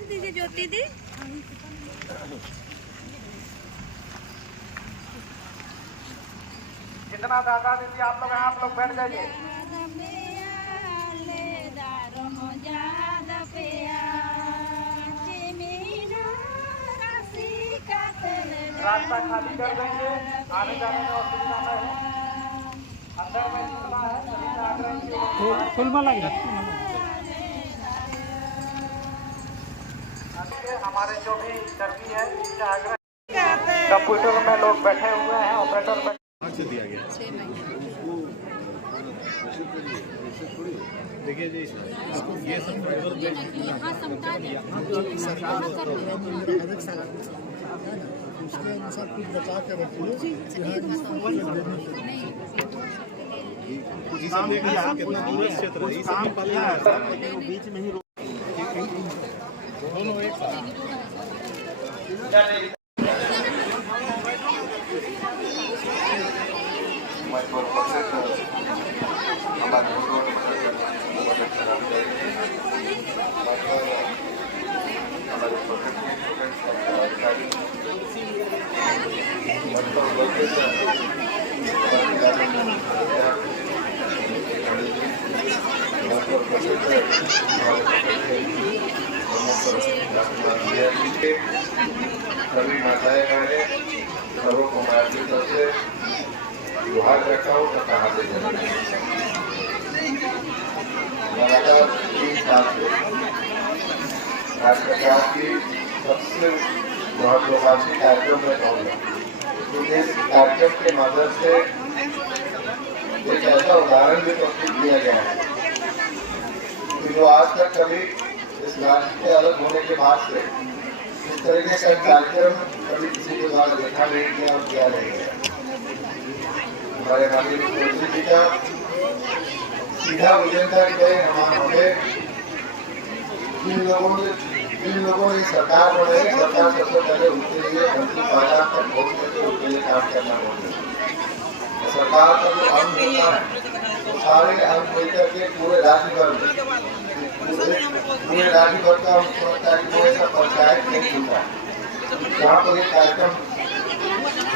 कर दीजिए ज्योति दी। जितना दादा दीदी आप लोग बैठ जाइए। रास्ता खाली कर देंगे, आने जाने में असुविधा न हो। अंदर में जितना है सभी से आग्रह फुलमा लग हमारे जो भी कर्मी है इनसे आग्रह, कंप्यूटर में लोग बैठे हुए हैं, ऑपरेटर बैठे दिया गया। देखिए जी, ये सब उसके अनुसार कुछ बचा के रखिए। बीच में ही दोनों एक साथ सभी माताएं बहनें सर्वों को मैं अपनी तरफ से गुहार करता हूँ तथा हाथे लगातार 3 साल से राज्य सरकार की सबसे महत्वाकांक्षी कार्यक्रम में कहूँगा, क्योंकि इस कार्यक्रम के मदद से एक ऐसा उदाहरण भी प्रस्तुत किया गया है कि जो आज तक कभी इस राज्य के अलग होने के बाद से इस तरीके का कार्यक्रम कभी किसी के द्वारा देखा नहीं गया और किया नहीं गया। हमारे माननीय मुख्यमंत्री जी का सीधा विजन था कि हमें जिन लोगों ने सरकार बनाई, सरकार सबसे पहले उनके लिए उनकी पहचान तक पहुँचने के उनके लिए काम करना होगा। सरकार का जो अंग होता है तो सारे अंग मिलकर के पूरे राज्य भर में पूरे राज्य भर का वो ऐसा पंचायत नहीं होता जहाँ पर ये कार्यक्रम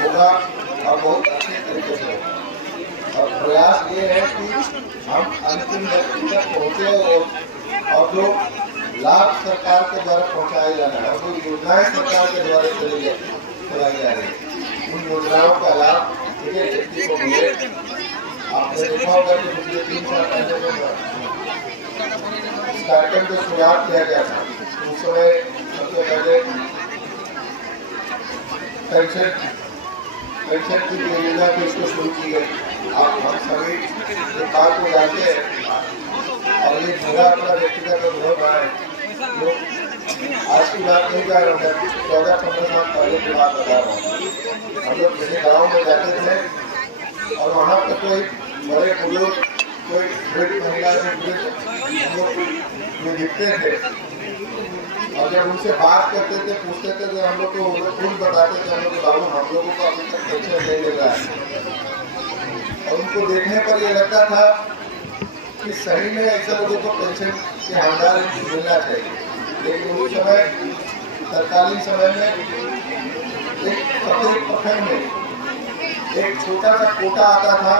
होगा और बहुत अच्छे तरीके से होगा। और प्रयास ये है कि हम अंतिम व्यक्ति तक पहुँचे और जो लाभ सरकार के द्वारा पहुँचाया जाना है और जो योजनाएं सरकार के द्वारा चलाई जा रही है उन योजनाओं का लाभ एक व्यक्ति को मिले। आपने देखा होगा कि पिछले 3 साल पहले कार्यक्रम को शुरुआत किया गया था, उस समय सबसे पहले पेंशन की योजना की इसको शुरू की गई। आप हम सभी इस बात को जानते हैं और ये मेरा अपना व्यक्तिगत अनुभव रहा है। लोग आज की बात नहीं कर रहे हैं, 14-15 साल पहले की बात बता रहा हूँ। हम लोग किसी गाँव में जाते थे और वहाँ पर कोई बड़े बुजुर्ग कोई बड़ी महिला से हम लोग दिखते थे और जब उनसे बात करते थे पूछते थे तो हम लोग को खुद बताते थे हम लोगों को अभी तक पेंशन नहीं मिल रहा है। और उनको देखने पर ये लगता था कि सही में ऐसे लोगों को पेंशन के हकदार मिलना चाहिए। लेकिन उस समय तत्कालीन समय में एक प्रत्येक प्रखंड में एक छोटा सा कोटा आता था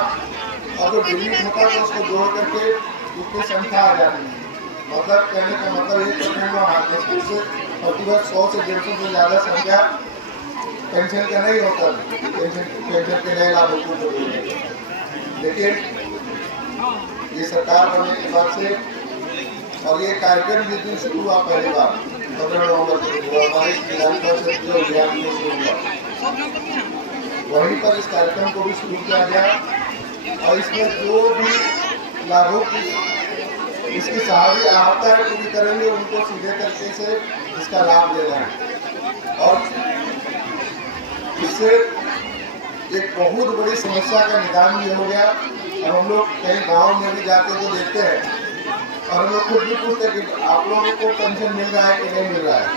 और जो डिलीट होता तो उसको जोड़ करके उसकी संख्या आ जाती है। मतलब कहने का मतलब ये उससे प्रतिवर्ष 100 से 150 से ज़्यादा संख्या पेंशन का नहीं होता, पेंशन के नए लाभुकों को मिलते। लेकिन ये सरकार बनने के बाद से और ये कार्यक्रम जिस दिन शुरू हुआ पहली बार 15 नवंबर को हमारे विधान परिषद के अभियान में शुरू हुआ, वहीं पर इस कार्यक्रम को भी शुरू किया गया और इसमें जो भी लाभुक इसकी सारी आवश्यकता पूरी करेंगे उनको सीधे तरीके से इसका लाभ देना है। और इससे एक बहुत बड़ी समस्या का निदान भी हो गया। और हम लोग कई गाँव में भी जाते तो देखते हैं और हम लोग खुद भी पूछते हैं कि आप लोगों को पेंशन मिल रहा है कि नहीं मिल रहा है,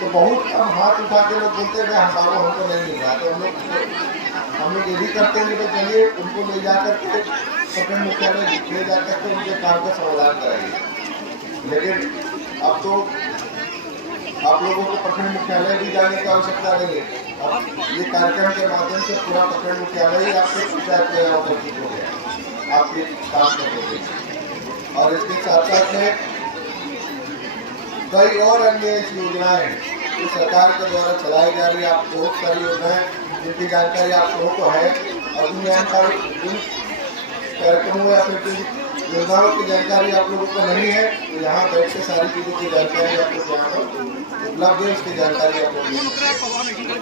तो बहुत कम हाथ उठा के लोग बोलते हैं हम बाबू हमको नहीं मिल रहा। तो हम लोग ये भी करते हैं कि चलिए उनको ले जा करके प्रखंड मुख्यालय ले जा करके उनके काम का समाधान कराइए। लेकिन अब तो आप लोगों को प्रखंड मुख्यालय भी जाने की आवश्यकता नहीं है। अब ये कार्यक्रम के माध्यम से पूरा प्रखंड मुख्यालय ही आपके पंचायत में उपस्थित हो गया आपके काम करने के लिए। और इसके साथ साथ में कई और अन्य योजनाएं जो सरकार के द्वारा चलाई जा रही है। आप बहुत सारी योजनाएं जिनकी जानकारी आप लोगों को है और उन कार्यक्रमों या फिर योजनाओं की जानकारी आप लोगों को नहीं है, तो यहाँ बैठ के सारी चीज़ों की जानकारी आप लोग यहाँ पर उपलब्ध है। उसकी जानकारी आप लोग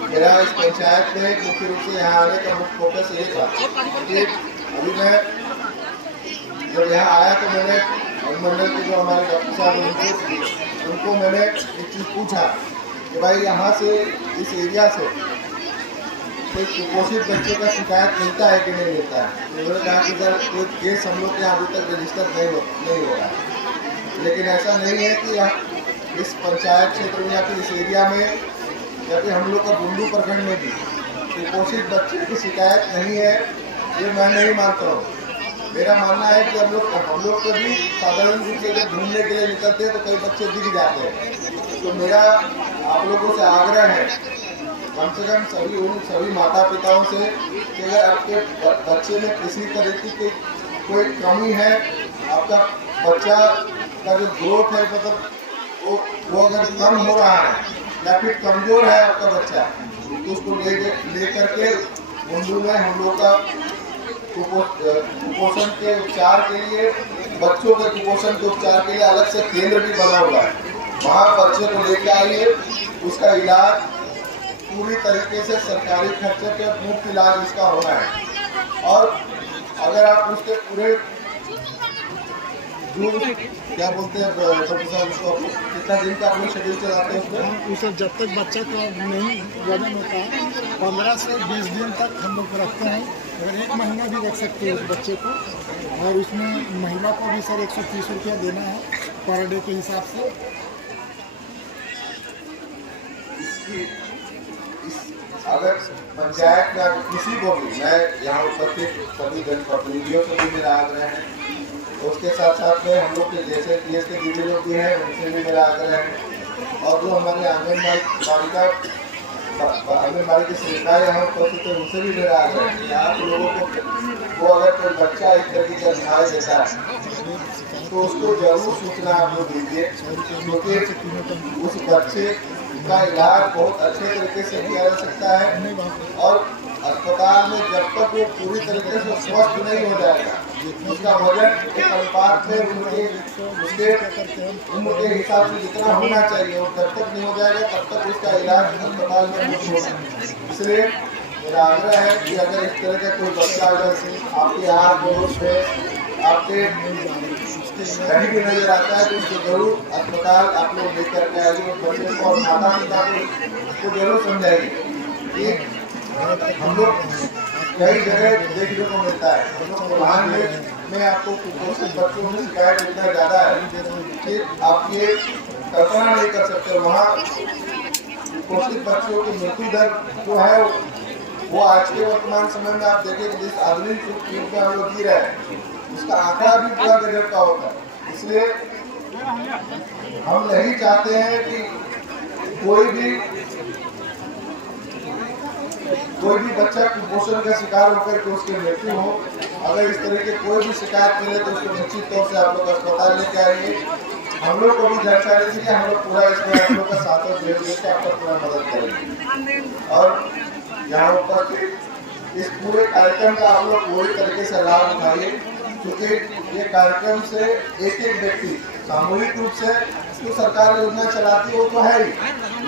मेरा इस पंचायत में मुख्य रूप से यहाँ आने का मुख्य फोकस ये था कि अभी मैं जब यहाँ आया तो मैंने अनुमंडल के जो हमारे डॉक्टर साहब उनको मैंने एक चीज़ पूछा कि भाई यहाँ से इस एरिया से कोई कुपोषित बच्चों का शिकायत मिलता है कि नहीं मिलता है। उन्होंने कहा कि सर कोई केस हम लोग के यहाँ अभी तक रजिस्टर नहीं हो रहा है। लेकिन ऐसा नहीं है कि इस पंचायत क्षेत्र में या फिर इस एरिया में या फिर हम लोग का बुंडू प्रखंड में भी कुपोषित बच्चे की शिकायत नहीं है, ये मैं नहीं मानता हूँ। मेरा मानना है कि हम लोग को भी साधारण रूप से जब घूमने के लिए निकलते हैं तो कई बच्चे दिख जाते हैं। तो मेरा आप लोगों से आग्रह है कम से कम सभी माता पिताओं से कि अगर आपके बच्चे में किसी तरीके की कोई कमी है, आपका बच्चा का जो ग्रोथ है मतलब वो अगर कम हो रहा है या फिर कमजोर है आपका बच्चा, तो उसको ले करके बुंडू में हम लोग का कुपोषण के उपचार के लिए, बच्चों के कुपोषण के उपचार के लिए अलग से केंद्र भी बना हुआ है। वहाँ बच्चे को लेके आइए, उसका इलाज पूरी तरीके से सरकारी खर्चे पे मुफ्त इलाज इसका होना है। और अगर आप उसके पूरे जो क्या बोलते हैं डॉक्टर साहब उसको कितना दिन का अपने शेड्यूल चलाते हैं उसमें उसे जब तक बच्चा का नहीं वजन होता है 15 से 20 दिन तक हम लोग रखते हैं। अगर 1 महीना भी रख सकते हैं उस बच्चे को। और उसमें महिला को भी सर 130 रुपया देना है पर डे के हिसाब से। अगर पंचायत का किसी को भी, मैं यहाँ उपस्थित सभी जनप्रतिनिधियों से भी मेरा आग्रह है, उसके साथ साथ में हम लोग के जैसे पीएस के दीदी लोग भी हैं उनसे भी मेरा आग्रह है, और जो हमारे आंगनबाड़ी की सेविकाएँ यहाँ उपस्थित है उनसे भी मेरा आग्रह है कि आप लोगों को वो अगर कोई बच्चा इस तरीके का दिखाई देता है तो उसको जरूर सूचना आप लोग दीजिए, क्योंकि उस बच्चे का इलाज बहुत अच्छे तरीके से किया जा सकता है। और अस्पताल में जब तक वो पूरी तरीके से स्वस्थ नहीं हो जाएगा, उसका वजन के अनुपात में उसके उम्र के हिसाब से जितना होना चाहिए वो जब तक नहीं हो जाएगा तब तक उसका इलाज अस्पताल में नहीं होगा। इसलिए मेरा आग्रह है कि अगर इस तरह का कोई बच्चा अगर आपके यहाँ पड़ोस में आपके कहीं भी नजर आता है तो उसको जरूर अस्पताल आप लोग लेकर के आइए। बच्चे को और माता पिता को जरूर समझाइए कि हम लोग कई जगह देखने को मिलता है। हम लोग कुरान में आपको कुपोषित बच्चों में शिकायत इतना ज़्यादा है कि आप ये कल्पना नहीं कर सकते। वहाँ कुपोषित बच्चों की मृत्यु दर जो है वो आज के वर्तमान समय में आप देखें जिस आधुनिक युग में हम लोग जी रहे हैं उसका आंकड़ा भी पूरा गजब का होता है। इसलिए हम नहीं चाहते हैं कि कोई भी बच्चा कुपोषण का शिकार होकर के उसकी मृत्यु हो। अगर इस तरह की कोई भी शिकायत मिले तो उसको निश्चित तौर से आप लोग अस्पताल लेके आइए। हम लोग को भी जानकारी दीजिए, हम लोग पूरा इसमें आप लोग का साथ और सहयोग देकर आपका पूरा मदद करेंगे। और यहाँ ऊपर इस पूरे कार्यक्रम का आप लोग पूरी तरीके से लाभ उठाइए, क्योंकि ये कार्यक्रम से एक व्यक्ति सामूहिक रूप से जो सरकार योजना चलाती है वो तो है ही,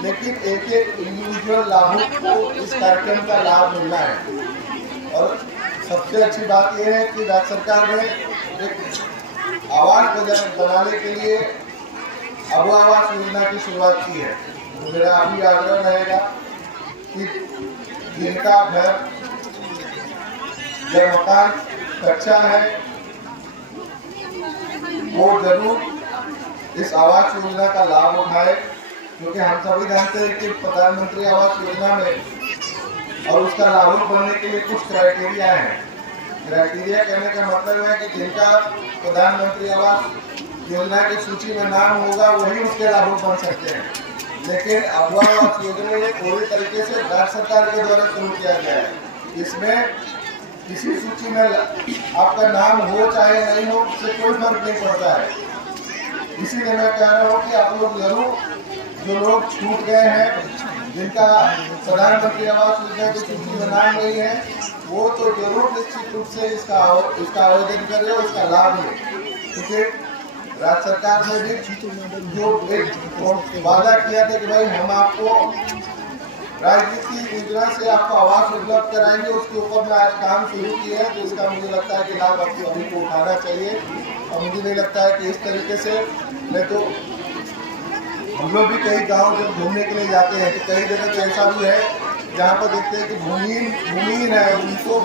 लेकिन एक इंडिविजुअल लाभुक को इस कार्यक्रम का लाभ मिलना है। और सबसे अच्छी बात यह है कि राज्य सरकार ने एक आवास बनाने के लिए अबू आवास योजना की शुरुआत की है। तो मेरा अभी आग्रह रहेगा कि जिनका घर या मकान कच्चा है वो जरूर इस आवास योजना का लाभ उठाए, क्योंकि हम सभी जानते हैं कि प्रधानमंत्री आवास योजना में और उसका लाभुक बनने के लिए कुछ क्राइटेरिया है। क्राइटेरिया कहने का मतलब है कि जिनका प्रधानमंत्री आवास योजना की सूची में नाम होगा वही उसके लाभुक बन सकते हैं। लेकिन अगवा आवास योजना ये पूरी तरीके से राज्य सरकार के द्वारा शुरू किया गया है। इसमें किसी सूची में आपका नाम हो चाहे नहीं हो, उससे कोई फर्क नहीं पड़ता है। इसीलिए मैं कह रहा हूँ कि आप लोग जरूर, जो लोग छूट गए हैं, जिनका प्रधानमंत्री आवास योजना की सूची में नाम नहीं है, वो तो जरूर निश्चित रूप से इसका आवेदन करें और इसका लाभ लें। क्योंकि राज्य सरकार ने भी जो एक वादा किया था कि भाई हम आपको राजनीति योजना से आपको आवास उपलब्ध कराएंगे, उसके ऊपर में आज काम शुरू किया है। तो इसका मुझे लगता है कि लाभ आपको अभी को उठाना चाहिए। और मुझे नहीं लगता है कि इस तरीके से, नहीं तो हम लोग भी कई गांव जब घूमने के लिए जाते हैं तो कई जगह तो ऐसा भी है जहाँ पर देखते हैं कि भूमिहीन है, उनको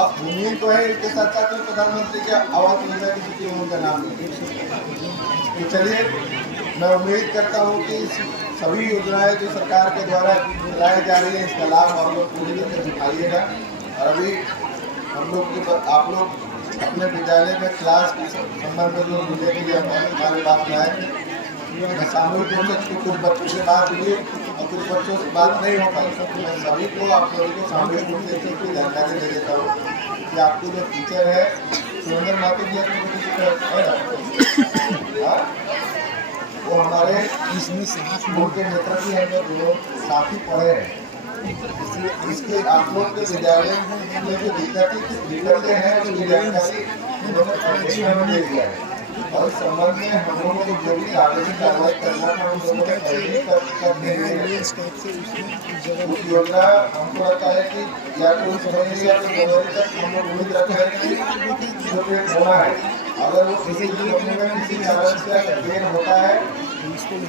अब भूमिहीन तो है, इसके साथ साथ में प्रधानमंत्री के आवास योजना की सूची में उनका नाम नहीं है। तो चलिए, मैं उम्मीद करता हूँ कि सभी योजनाएं जो सरकार के द्वारा चलाई जा रही है, इसका लाभ आप लोग पूरी तरह से उठाइएगा। और अभी हम लोग आप लोग अपने विद्यालय में क्लास के संबंध में जो मिलने के लिए हमारे पास आए थे, मैं सामूहिक रूप से कुछ बच्चों से बात हुई और कुछ बच्चों से बात नहीं हो पाई। तो मैं सभी को, आप सभी को सामूहिक रूप से इसकी जानकारी दे देता हूँ कि आपको जो टीचर है सुरेंद्र माथुर जी, है ना, वो हमारे इसमें स्कूल के मित्र भी हैं, जो दोनों साथी पढ़े हैं। इसके आप लोग के विद्यालय में जो दिक्कतें हैं, जो जानकारी उन्होंने दे दिया है। और इस संबंध में हम लोगों को जो भी आगे कार्रवाई करना था, हम लोगों ने पहले करते हैं। उस योजना हमको लगता है कि या तो इस महीने या तो जनवरी तक हम लोग उम्मीद रख रहे हैं कि होना है। अगर वो किसी कारण से देर होता है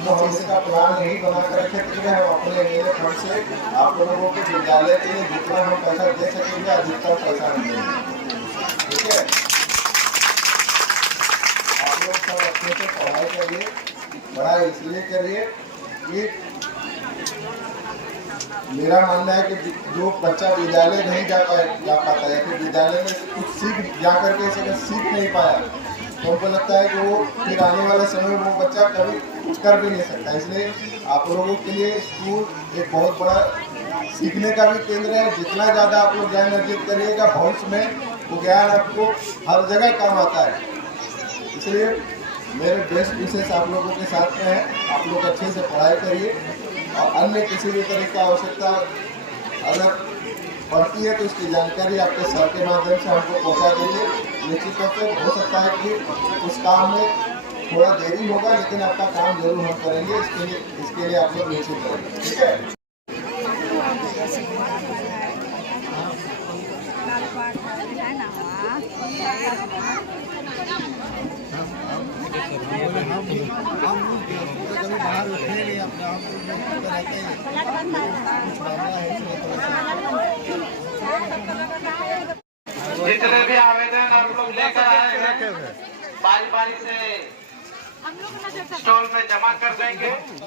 तो हम इसका प्लान नहीं बना कर रखे थे। हम अपने मेरे फंड से आप लोगों के विद्यालय के लिए जितना हम पैसा दे सकेंगे, अधिकतम पैसा हम देंगे। ठीक है, आप लोग सब अच्छे से पढ़ाई करिए। पढ़ाई इसलिए करिए कि मेरा मानना है कि जो बच्चा विद्यालय नहीं जा पाता है, फिर विद्यालय में कुछ सीख जा करके सीख नहीं पाया, तो हमको लगता है कि वो फिर आने वाले समय में वो बच्चा कभी कुछ कर भी नहीं सकता। इसलिए आप लोगों के लिए स्कूल एक बहुत बड़ा सीखने का भी केंद्र है। जितना ज़्यादा आप लोग ज्ञान अर्जित करिएगा, भविष्य में वो ज्ञान आपको हर जगह काम आता है। इसलिए मेरे बेस्ट विशेष आप लोगों के साथ में है। आप लोग अच्छे से पढ़ाई करिए और अन्य किसी भी तरह की आवश्यकता अगर पड़ती है तो इसकी जानकारी आपके सर के माध्यम से हमको पहुंचा दीजिए। निश्चित तौर पे हो सकता है कि उस काम में थोड़ा देरी होगा, लेकिन आपका काम जरूर हम करेंगे। इसके लिए आप लोग निश्चित करेंगे। ठीक है, जितने भी आवेदन आप लोग लेकर आए हैं, बारी बारी से स्टॉल में जमा कर देंगे।